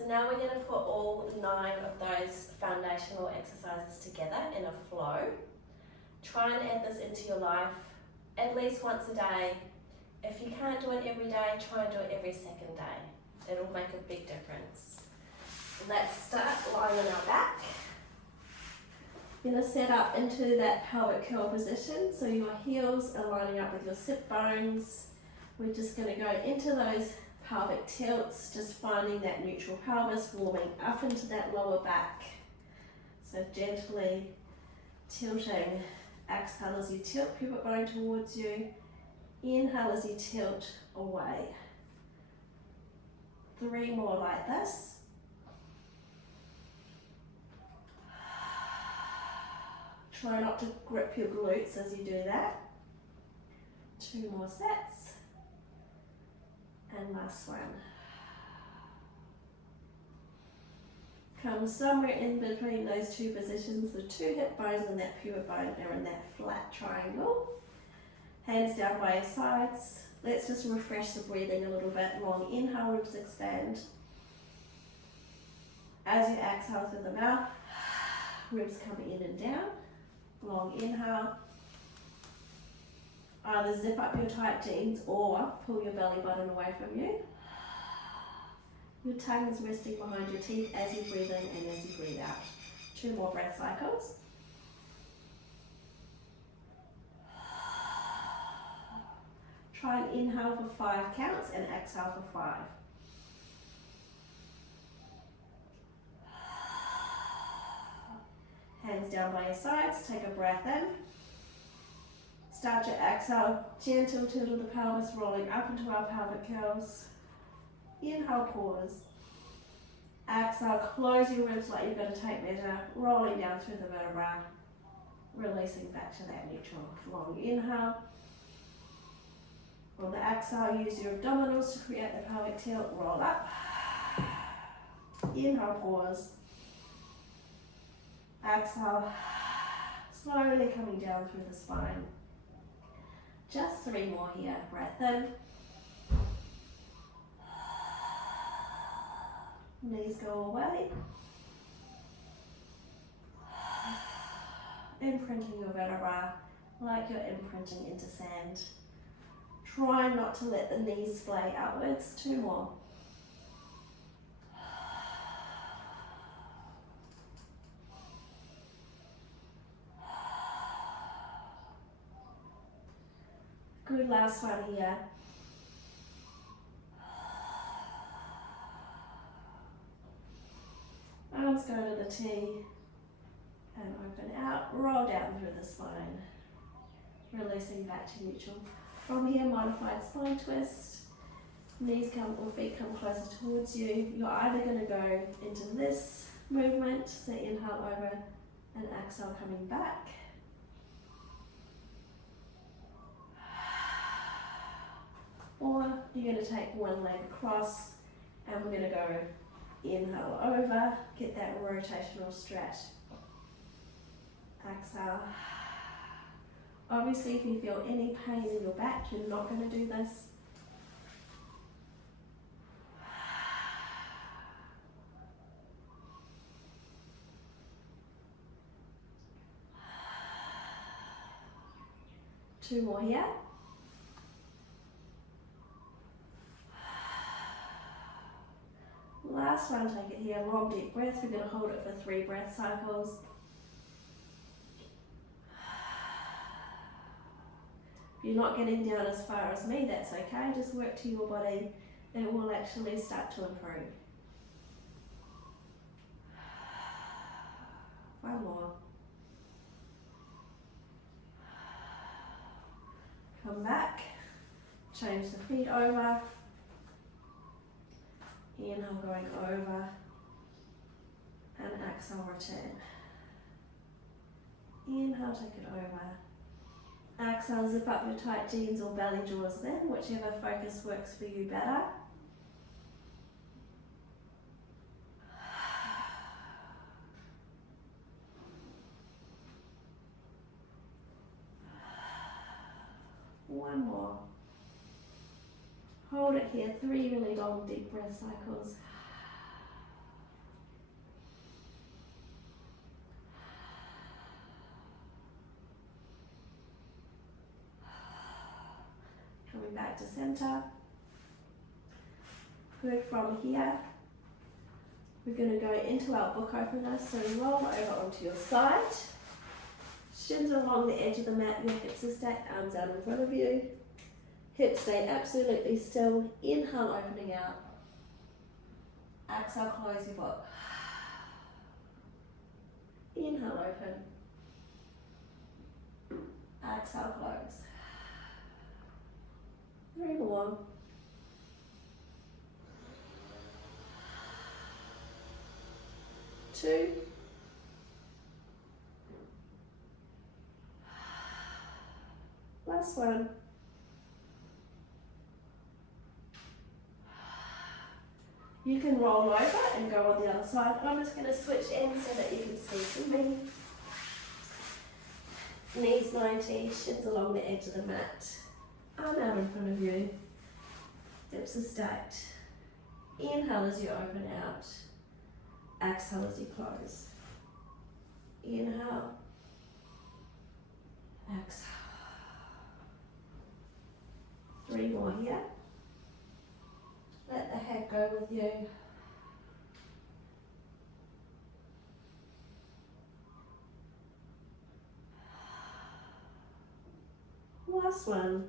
So now we're going to put all 9 of those foundational exercises together in a flow. Try and add this into your life at least once a day. If you can't do it every day, try and do it every second day. It'll make a big difference. Let's start lying on our back. You're going to set up into that pelvic curl position, so your heels are lining up with your sit bones. We're just going to go into those pelvic tilts, just finding that neutral pelvis, warming up into that lower back. So gently tilting. Exhale as you tilt, pivot bone towards you. Inhale as you tilt away. 3 more like this. Try not to grip your glutes as you do that. 2 more sets. And last one. Come somewhere in between those 2 positions. The 2 hip bones and that pivot bone are in that flat triangle. Hands down by your sides. Let's just refresh the breathing a little bit. Long inhale, ribs expand. As you exhale through the mouth, ribs come in and down. Long inhale. Either zip up your tight jeans or pull your belly button away from you. Your tongue is resting behind your teeth as you breathe in and as you breathe out. 2 more breath cycles. Try and inhale for 5 counts and exhale for 5. Hands down by your sides, take a breath in. Start your exhale, gentle tilt of the pelvis, rolling up into our pelvic curls. Inhale, pause. Exhale, close your ribs like you're going to take measure, rolling down through the vertebra, releasing back to that neutral. Long inhale. On the exhale, use your abdominals to create the pelvic tilt, roll up. Inhale, pause. Exhale, slowly coming down through the spine. Just 3 more here. Breath in. Knees go away. Imprinting your vertebra like you're imprinting into sand. Try not to let the knees splay outwards. 2 more. Good, last one here. Arms go to the T and open out, roll down through the spine, releasing back to neutral. From here, modified spine twist. Knees come or feet come closer towards you. You're either going to go into this movement, so inhale over and exhale coming back. Or you're going to take one leg across and we're going to go inhale over, get that rotational stretch. Exhale. Obviously, if you feel any pain in your back, you're not going to do this. Two more here. Last one, take it here, long deep breaths. We're going to hold it for 3 breath cycles. If you're not getting down as far as me, that's okay. Just work to your body. It will actually start to improve. 1 more. Come back. Change the feet over. Inhale, going over. And exhale, return. Inhale, take it over. Exhale, zip up your tight jeans or belly drawers then, whichever focus works for you better. One more. Hold it here, 3 really long deep breath cycles. coming back to center. Good. From here, we're going to go into our book opener, so roll over onto your side. Shins along the edge of the mat, your hips are stacked, arms out in front of you. Hips stay absolutely still. Inhale, opening out. Exhale, close your book. Inhale, open. Exhale, close. 3 more. Two. Last one. You can roll over and go on the other side. I'm just going to switch ends so that you can see from me. Knees 90, shins along the edge of the mat. Arm out in front of you. Hips are stacked. Inhale as you open out. Exhale as you close. Inhale. Exhale. 3 more here. Let the head go with you. Last one.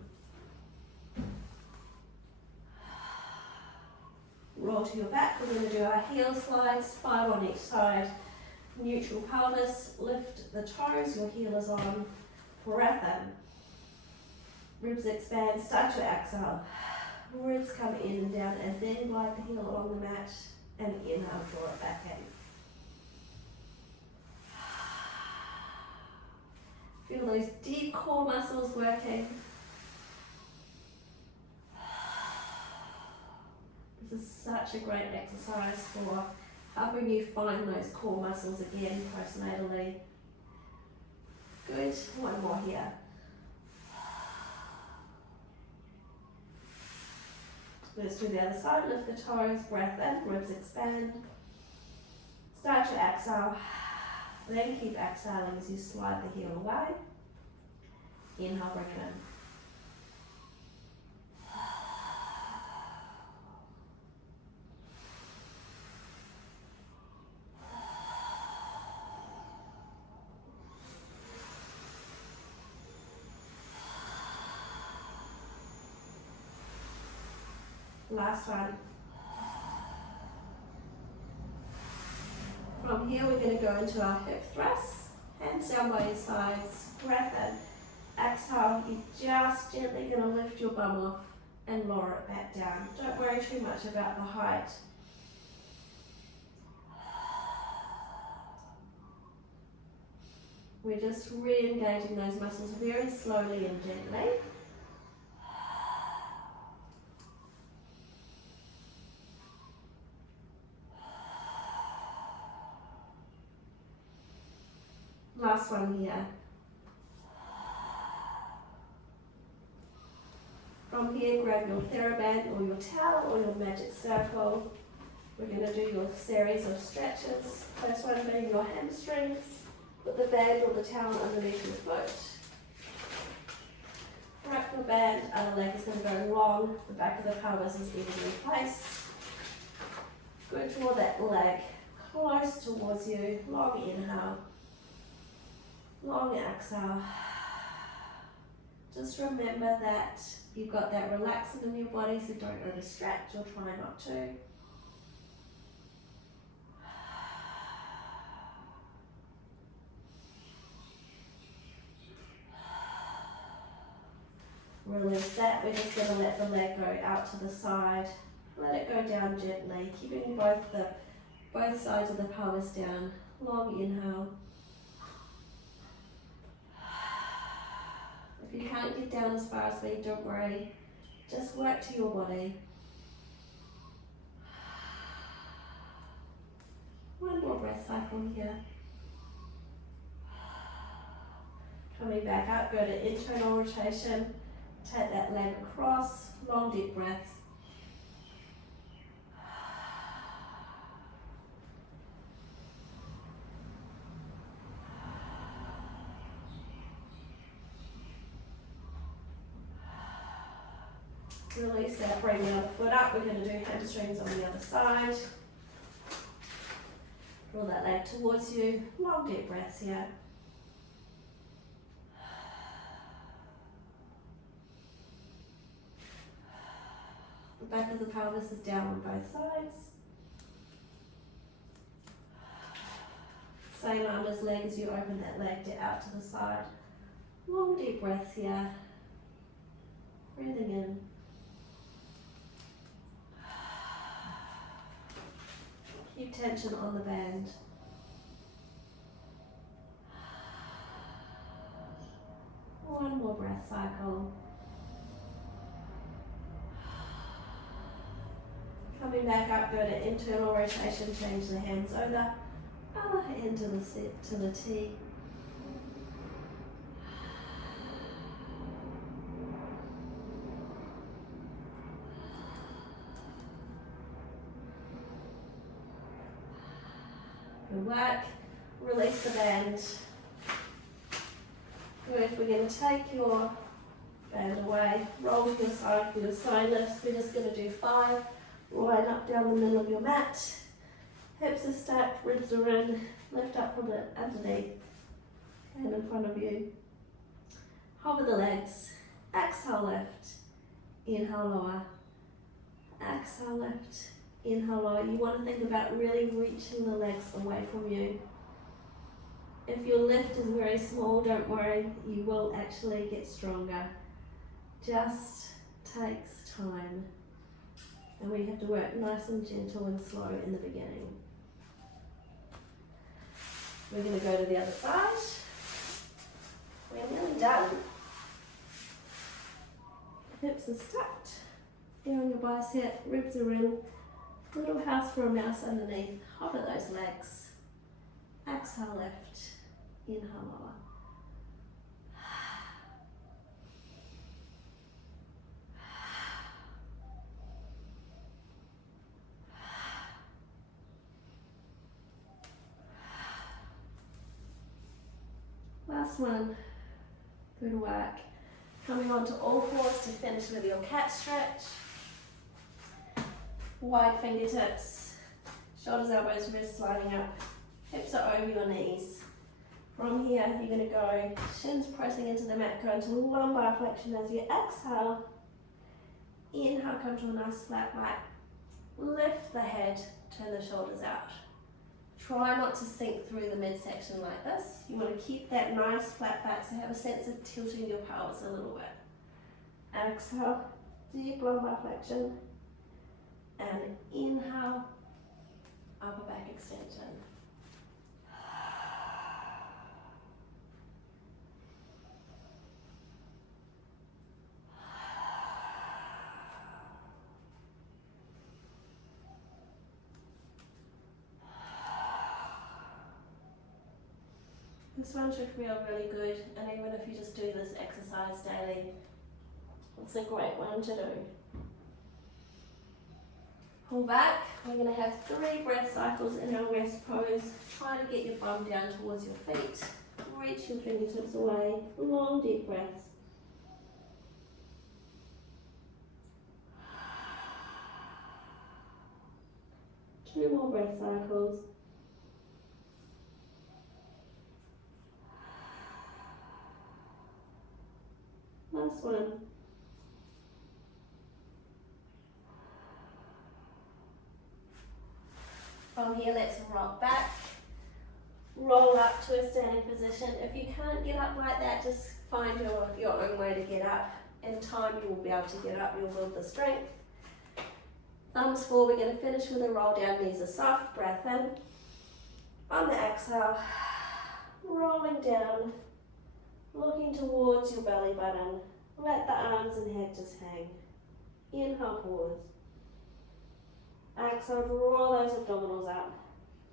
Roll to your back. We're going to do our heel slides, 5 on each side. Neutral pelvis. Lift the toes. Your heel is on. Breath in. Ribs expand. Start to exhale. Ribs come in and down, and then glide the heel along the mat. And inhale, draw it back in. Feel those deep core muscles working. This is such a great exercise for helping you find those core muscles again postnatally. Good. 1 more here. Let's do the other side. Lift the toes, breath in, ribs expand. Start to exhale. Then keep exhaling as you slide the heel away. Inhale, bring it in. Last one. From here we're going to go into our hip thrusts. Hands down by your sides. Breath in. Exhale. You're just gently going to lift your bum off and lower it back down. Don't worry too much about the height. We're just re-engaging those muscles very slowly and gently. Last one here. From here, grab your TheraBand or your towel or your magic circle. We're going to do your series of stretches. First one being your hamstrings. Put the band or the towel underneath your foot. Wrap your band, other leg is going to go long. The back of the pelvis is evenly placed. Good, draw that leg close towards you. Long inhale. Long exhale. Just remember that you've got that relaxing in your body, so don't overstretch or try not to. Release that. We're just going to let the leg go out to the side. Let it go down gently, keeping both sides of the pelvis down. Long inhale. If you can't get down as far as me, don't worry. Just work to your body. 1 more breath cycle here. Coming back up, go to internal rotation. Take that leg across. Long deep breaths. Release that, bring the other foot up. We're going to do hamstrings on the other side. Draw that leg towards you. Long deep breaths here. The back of the pelvis is down on both sides. Same arm as leg as you open that leg out to the side. Long deep breaths here. Breathing in. Keep tension on the band. One more breath cycle. Coming back up, go to internal rotation, change the hands over. Other hand to the sit, to the T. Good work. Release the band. Good. We're going to take your band away. Roll to your side for your side lifts. We're just going to do 5. Right up down the middle of your mat. Hips are stacked, ribs are in. Lift up from the underneath. Hand in front of you. Hover the legs. Exhale, lift. Inhale, lower. Exhale, lift. Inhale, lower. You want to think about really reaching the legs away from you. If your lift is very small, don't worry. You will actually get stronger. Just takes time. And we have to work nice and gentle and slow in the beginning. We're going to go to the other side. We're nearly done. Hips are stacked. Here on your bicep, ribs are in. Little house for a mouse underneath. Hover those legs. Exhale, lift. Inhale, lower. Last one. Good work. Coming onto all fours to finish with your cat stretch. Wide fingertips, shoulders, elbows, wrists lining up. Hips are over your knees. From here, you're going to go shins pressing into the mat, go into lumbar flexion as you exhale. Inhale, come to a nice flat back. Lift the head, turn the shoulders out. Try not to sink through the midsection like this. You want to keep that nice flat back, so have a sense of tilting your pelvis a little bit. Exhale, deep lumbar flexion. And inhale, upper back extension. This one should feel really good, and even if you just do this exercise daily, it's a great one to do. Pull back. We're going to have 3 breath cycles in our rest pose. Try to get your bum down towards your feet. Reach your fingertips away. Long deep breaths. Two more breath cycles. Last one. From here, let's rock back, roll up to a standing position. If you can't get up like that, just find your own way to get up. In time, you will be able to get up, you'll build the strength. Thumbs forward, we're going to finish with a roll down, knees are soft, breath in. On the exhale, rolling down, looking towards your belly button. Let the arms and head just hang. Inhale, pause. Exhale, draw those abdominals up.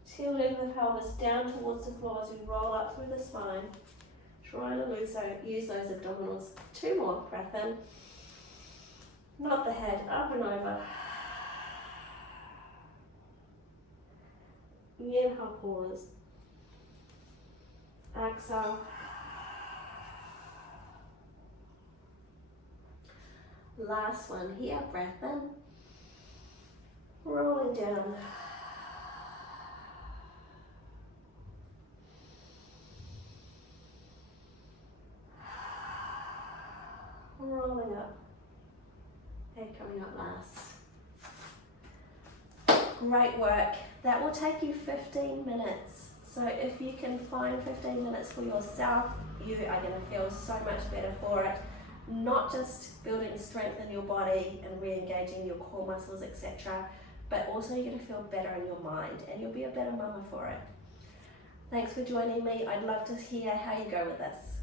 Tilting the pelvis down towards the floor as we roll up through the spine. Try to use those abdominals. 2 more, breath in. Nod the head up and over. Inhale, pause. Exhale. Last one here, breath in, rolling down. Rolling up and coming up last. Great work. That will take you 15 minutes. So if you can find 15 minutes for yourself, you are going to feel so much better for it. Not just building strength in your body and re-engaging your core muscles, etc., but also you're going to feel better in your mind and you'll be a better mama for it. Thanks for joining me. I'd love to hear how you go with this.